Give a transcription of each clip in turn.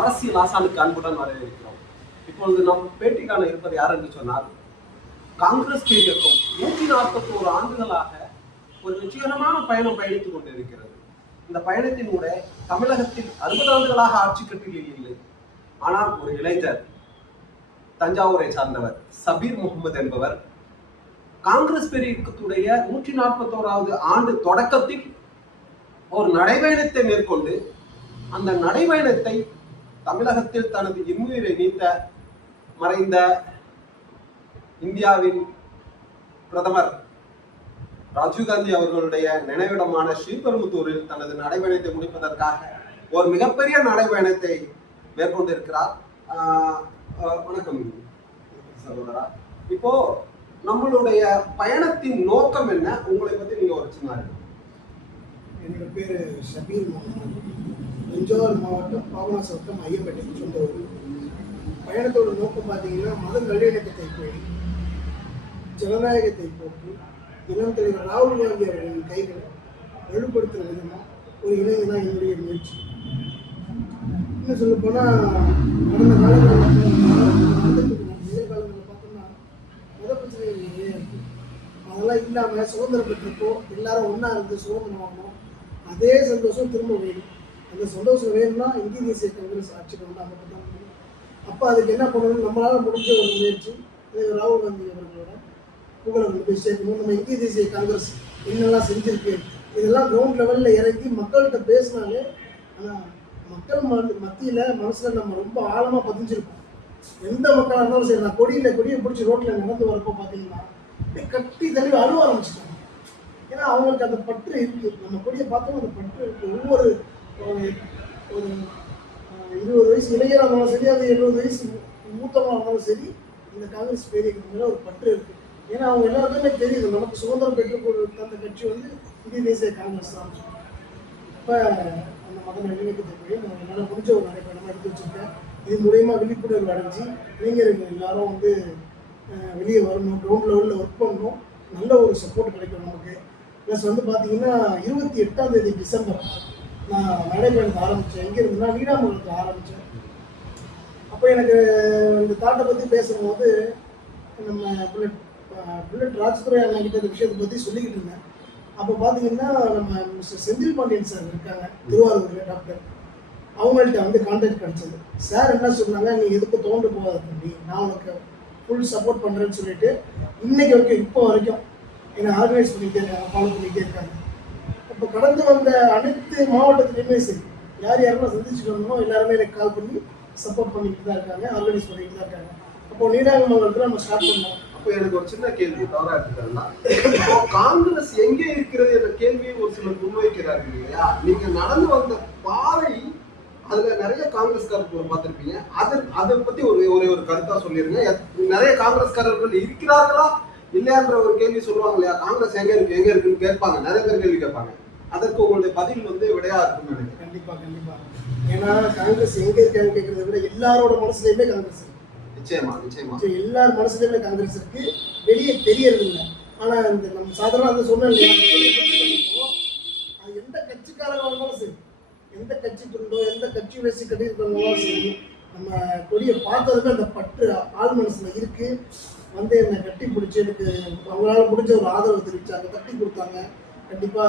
அரசியல் ஆசானுக்கு அன்புடன் வரவேற்கிறோம். இப்பொழுது நம் பேட்டிக்கான இருப்பது யார் என்று சொன்னால், காங்கிரஸ் இயக்கம் 141 ஆண்டுகளாக ஒரு வெற்றிகரமான பயணம் பயணித்துக் கொண்டிருக்கிறது. இந்த பயணத்தினூட தமிழகத்தில் 60 ஆண்டுகளாக ஆட்சி கட்டில் இல்லை. ஆனால் ஒரு இளைஞர், தஞ்சாவூரை சார்ந்தவர் சபீர் முகமது என்பவர், காங்கிரஸ் இயக்கத்துடைய 141வது ஆண்டு தொடக்கத்தில் ஒரு நடைபயணத்தை மேற்கொண்டு அந்த நடைபயணத்தை தமிழகத்தில் தனது இன்னுயிரை நீத்த மறைந்த இந்தியாவின் பிரதமர் ராஜீவ்காந்தி அவர்களுடைய நினைவிடமான ஸ்ரீபெரும்புத்தூரில் தனது நடைபயணத்தை முடிப்பதற்காக ஒரு மிகப்பெரிய நடைபயணத்தை மேற்கொண்டிருக்கிறார். வணக்கம் சகோதரா. இப்போ நம்மளுடைய பயணத்தின் நோக்கம் என்ன? உங்களை பத்தி நீங்க ஒரு சின்ன. என்னோட பேர் ஷபீர் முகமது. தஞ்சாவூர் மாவட்டம் பாபநாச வட்டம் ஐயம்பேட்டை சொந்த ஊர். பயணத்தோட நோக்கம் பார்த்தீங்கன்னா, மத நல்லிணக்கத்தை பேணி ஜனநாயகத்தை போற்றி இளம் தலைவர் ராகுல் காந்தி அவர்களின் கைகளை வலுப்படுத்துகிற விதமாக ஒரு இணைந்து தான் என்னுடைய முயற்சி. இன்னும் சொல்ல போனால், கடந்த காலங்களில் நிகழ்காலங்களில் பார்த்தோம்னா மத பிரச்சனைகள் நிறைய இருக்குது. அதெல்லாம் இல்லாமல் சுதந்திரம் பெற்றப்போ எல்லாரும் ஒன்றா இருந்து சுதந்திரம் வாங்கணும். அதே சந்தோஷம் திரும்ப வேணும். அந்த சந்தோஷம் வேணும்னா இந்திய தேசிய காங்கிரஸ் ஆட்சிக்கு வந்து அமைப்பு தான் முடியும். அப்போ அதுக்கு என்ன பண்ணணும்? நம்மளால் முடிஞ்ச ஒரு முயற்சி ராகுல் காந்தி அவர்களோட புகழை கொண்டு போய் சேர்க்கணும். நம்ம இந்திய தேசிய காங்கிரஸ் என்னெல்லாம் செஞ்சுருக்கு, இதெல்லாம் கிரவுண்ட் லெவலில் இறங்கி மக்கள்கிட்ட பேசினாலே, ஆனால் மக்கள் மத்தியில் மனசில் நம்ம ரொம்ப ஆழமாக பதிஞ்சிருக்கோம். எந்த மக்களாக இருந்தாலும் சரி, நான் கொடியை பிடிச்சி ரோட்டில் நடந்து வரப்போ பார்த்தீங்கன்னா கட்டி தள்ளி அழுவ ஆரம்பிச்சிட்டாங்க. ஏன்னா அவங்களுக்கு அந்த பற்று இருக்கு. நம்ம கொடியை பார்த்தோம், அந்த பற்று இருக்கு. ஒவ்வொரு ஒரு 20 வயசு இளைஞராக இருந்தாலும் சரி, அது 70 வயசு மூத்தமாக இருந்தாலும் சரி, இந்த காங்கிரஸ் பேரியத்துக்கு மேலே ஒரு பற்று இருக்கு. ஏன்னா அவங்க எல்லாருக்குமே தெரியுது, நமக்கு சுதந்திரம் பெற்றுக் தந்த கட்சி வந்து இந்திய தேசிய காங்கிரஸ் தான். இப்போ அந்த மத நல்லிணக்கத்தை போய் நம்ம என்னால் முடிஞ்ச ஒரு நடைபயணமாக எடுத்து வச்சுருக்கேன். இது மூலயமா விழிப்புணர்வு அடைஞ்சி இளைஞர்கள் எல்லாரும் வந்து வெளியே வரணும், கிரவுண்ட் லெவலில் ஒர்க் பண்ணணும், நல்ல ஒரு சப்போர்ட் கிடைக்கும் நமக்கு. ப்ளஸ் வந்து பார்த்தீங்கன்னா 28ஆம் தேதி டிசம்பர் நான் நடைபயணத்தை ஆரம்பித்தேன். எங்கே இருந்துன்னா நீடாமங்கலத்தில் ஆரம்பித்தேன். அப்போ எனக்கு இந்த தாட்டை பற்றி பேசும்போது நம்ம புல்லட் ராஜ்துரை அண்ணங்கிட்ட இந்த விஷயத்தை பற்றி சொல்லிக்கிட்டு இருந்தேன். அப்போ பார்த்தீங்கன்னா நம்ம மிஸ்டர் செந்தில் பாண்டியன் சார் இருக்காங்க திருவாரூரில், டாக்டர். அவங்கள்ட்ட வந்து கான்டாக்ட் கிடச்சிது. சார் என்ன சொன்னாங்க, நீ எதுக்கு தோண்டு போகாத தம்பி, நான் உனக்கு ஃபுல் சப்போர்ட் பண்ணுறேன்னு சொல்லிட்டு இன்னைக்கு வரைக்கும் இப்போ வரைக்கும் என்னை ஆர்கனைஸ் பண்ணிகிட்டே இருக்காங்க, ஃபாலோ பண்ணிகிட்டே இருக்காங்க. இப்போ கடந்து வந்த அனைத்து மாவட்டத்துலேயுமே சரி, யாரெல்லாம் சந்திச்சுட்டு வந்தோமோ எல்லாருமே எனக்கு கால் பண்ணி சப்போர்ட் பண்ணிக்கிட்டு தான் இருக்காங்க, ஆர்கனைஸ் பண்ணிக்கிட்டு தான் இருக்காங்க. அப்போ நீடாமங்கலத்தில் நம்ம ஸ்டார்ட் பண்ணோம். அப்போ எனக்கு ஒரு சின்ன கேள்வி, தவறா எடுத்துக்கலாம். இப்போ காங்கிரஸ் எங்கே இருக்கிறது என்ற கேள்வியை ஒரு சிலர் முன்வைக்கிறார்கள் இல்லையா? நீங்க நடந்து வந்த பாதை, அதுல நிறைய காங்கிரஸ்காரர்கள் பார்த்திருப்பீங்க. அதை பத்தி ஒரே ஒரு கருத்தா சொல்லிருங்க. நிறைய காங்கிரஸ்காரர்கள் இருக்கிறார்களா இல்லையான்ற ஒரு கேள்வி சொல்லுவாங்க இல்லையா? காங்கிரஸ் எங்க இருக்குன்னு கேட்பாங்க, நிறைய பேர் கேள்வி கேட்பாங்க. அதற்கு உங்களுடைய பதில் வந்து விடையா இருக்குன்னு நினைக்கிறேன். கண்டிப்பா. ஏன்னா காங்கிரஸ் எங்க இருக்கான்னு கேட்கறத விட எல்லாரோட மனசுலயுமே காங்கிரஸ் இருக்கு. நிச்சயமா எல்லார் மனசுலயுமே காங்கிரஸ் இருக்கு, வெளியே தெரியறது இல்லை. ஆனா இந்த நம்ம சாதாரண அதை சொன்னோம் இல்லையா, அது எந்த கட்சிக்காரங்க இருந்தாலும் சரி, எந்த கட்சி துண்டோ எந்த கட்சி வச்சு கட்டியிருக்கவங்களும் சரி, நம்ம கொடியை பார்த்ததுமே அந்த பற்று ஆள் மனசுல இருக்கு. வந்து என்னை கட்டி பிடிச்சி எனக்கு அவங்களால முடிஞ்ச ஒரு ஆதரவு தெரிவிச்சாங்க, தட்டி கொடுத்தாங்க. கண்டிப்பா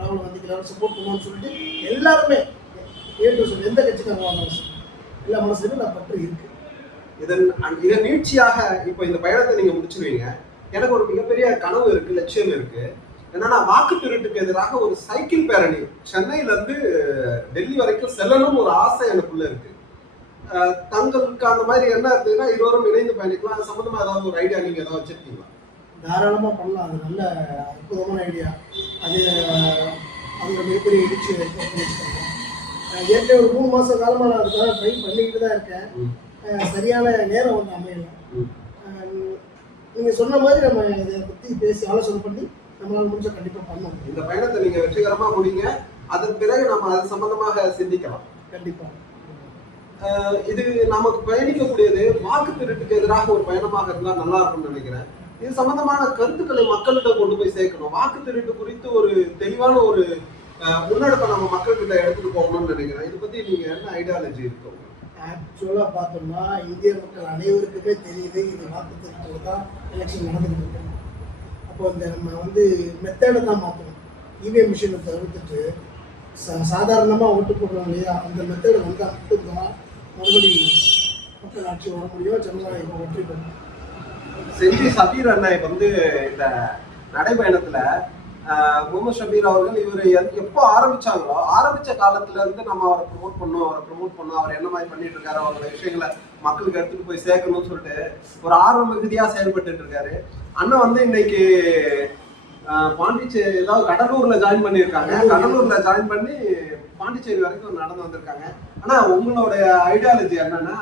ராகுல் காந்திக்கு சப்போர்ட் பண்ணுவோம்னு சொல்லிட்டு எல்லாருமே சொல்லி எந்த கட்சிக்காரங்க வாங்க எல்லா மனசுலையும் நான் பற்று இருக்கு. இதன் நீட்சியாக இப்போ இந்த பயணத்தை நீங்க முடிச்சிருவீங்க. எனக்கு ஒரு மிகப்பெரிய கனவு இருக்கு, லட்சியம் இருக்கு. என்னன்னா, வாக்கு திருட்டுக்கு எதிராக ஒரு சைக்கிள் பேரணி சென்னையில இருந்து டெல்லி வரைக்கும் செல்லணும் ஒரு ஆசை எனக்குள்ள இருக்கு. தங்களுக்கு அந்த மாதிரி என்ன இருந்ததுன்னா இருவரும் இணைந்து பயணிக்கலாம். அது சம்பந்தமா ஏதாவது ஒரு ஐடியா நீங்க ஏதாவது வச்சிருக்கீங்களா? தாராளமா பண்ணலாம். அது நல்ல அற்புதமான ஐடியா. அது ஒரு மிகப்பெரிய எழுச்சி ஏற்கனவே ஒரு 3 மாச காலமா நான் அதுக்காக ட்ரை பண்ணிக்கிட்டு தான் இருக்கேன். சரியான நேரம் வந்து அமையல. நீங்க சொன்ன மாதிரி நம்ம இதை பத்தி பேசி ஆலோசனை பண்ணி நம்மளால முடிஞ்ச கண்டிப்பா பண்ணுவோம். இந்த பயணத்தை நீங்க வெற்றிகரமா முடிங்க. அதன் பிறகு நம்ம அது சம்பந்தமாக சிந்திக்கலாம். கண்டிப்பா. இது நமக்கு பயணிக்கக்கூடியது வாக்கு திருட்டுக்கு எதிராக ஒரு பயணமாக இருந்தா நல்லா இருக்கும்னு நினைக்கிறேன். இது சம்பந்தமான கருத்துக்களை மக்களிடம் கொண்டு போய் சேர்க்கணும். வாக்கு திருட்டு குறித்து ஒரு தெளிவான ஒரு முன்னெடுப்பை நம்ம மக்கள்கிட்ட எடுத்துட்டு போகணும்னு நினைக்கிறேன். இதை பத்தி நீங்க என்ன ஐடியாலஜி இருக்கு? ஆக்சுவலாக பார்த்தோம்னா இந்திய மக்கள் அனைவருக்குமே தெரியுது இது வாக்குத்தத்தோடு தான் எலெக்ஷன் நடந்துகிட்டு இருக்கு. அப்போ இந்த நம்ம வந்து மெத்தடை தான் மாற்றணும். இவிஎம் மிஷினை தவிர்த்துட்டு சாதாரணமாக ஓட்டு போடுறோம் இல்லையா, அந்த மெத்தடை வந்தால் மட்டும்தான் மறுபடி மக்கள் ஆட்சி வர முடியும், ஜனநாயகம் வெற்றி பெறும். செஞ்சி சபீர் அண்ணன் வந்து இந்த நடைபயணத்துல முகமது ஷபீர் அவர்கள் இவர் எப்போ ஆரம்பிச்சாங்களோ ஆரம்பிச்ச காலத்துல இருந்து நம்ம அவரை ப்ரொமோட் பண்ணோம் அவர் என்ன மாதிரி பண்ணிட்டு இருக்காரு, அவரோட விஷயங்களை மக்களுக்கு எடுத்துட்டு போய் சேர்க்கணும்னு சொல்லிட்டு ஒரு ஆர்வ மிகுதியா செயல்பட்டு இருக்காரு. அண்ணன் வந்து இன்னைக்கு பாண்டிச்சேரி ஏதாவது கடலூர்ல ஜாயின் பண்ணியிருக்காங்க. கடலூர்ல ஜாயின் பண்ணி பாண்டிச்சேரி வரைக்கும் நடந்து வந்திருக்காங்க. ஆனா உங்களோட ஐடியாலஜி என்னன்னா,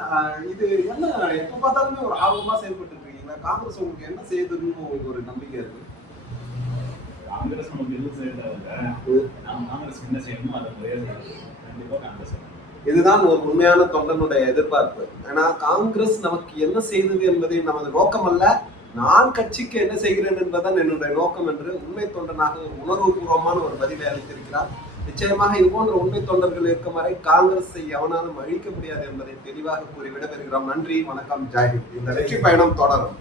இது என்ன எப்ப பார்த்தாலுமே ஒரு ஆர்வமா செயல்பட்டு இருக்கீங்களா? காங்கிரஸ் உங்களுக்கு என்ன செய்யுதுன்னு உங்களுக்கு ஒரு நம்பிக்கை இருக்கு? காங்கிரஸ் நமக்கு எதுவும் செய்யறதில்ல, நாம் காங்கிரஸ் என்ன செய்யணுமோ அதை முறையாக கண்டிப்பா காங்கிரஸ். இதுதான் ஒரு உண்மையான தொண்டனுடைய எதிர்பார்ப்பு. ஏன்னா காங்கிரஸ் நமக்கு என்ன செய்தது என்பதை நமது நோக்கம் அல்ல, நான் கட்சிக்கு என்ன செய்கிறேன் என்பதுதான் என்னுடைய நோக்கம் என்று உண்மை தொண்டனாக ஒரு உணர்வுபூர்வமான ஒரு பதிலை அளித்திருக்கிறார். நிச்சயமாக இது போன்ற உண்மை தொண்டர்கள் இருக்கும் வரை காங்கிரஸை எவனாலும் அழிக்க முடியாது என்பதை தெளிவாக கூறி விடைபெறுகிறோம். நன்றி, வணக்கம், ஜெயஹிந்த். இந்த வெற்றி பயணம் தொடரும்.